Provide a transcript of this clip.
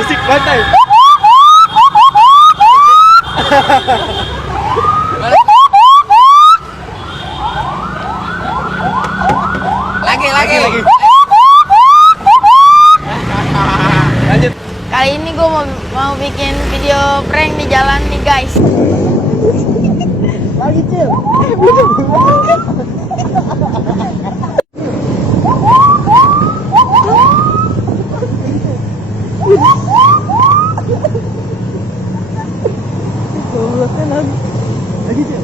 Berisik banget. Lagi. Lanjut. Kali ini gue mau bikin video prank di jalan nih guys. Lagi Cil. Lagi Cil.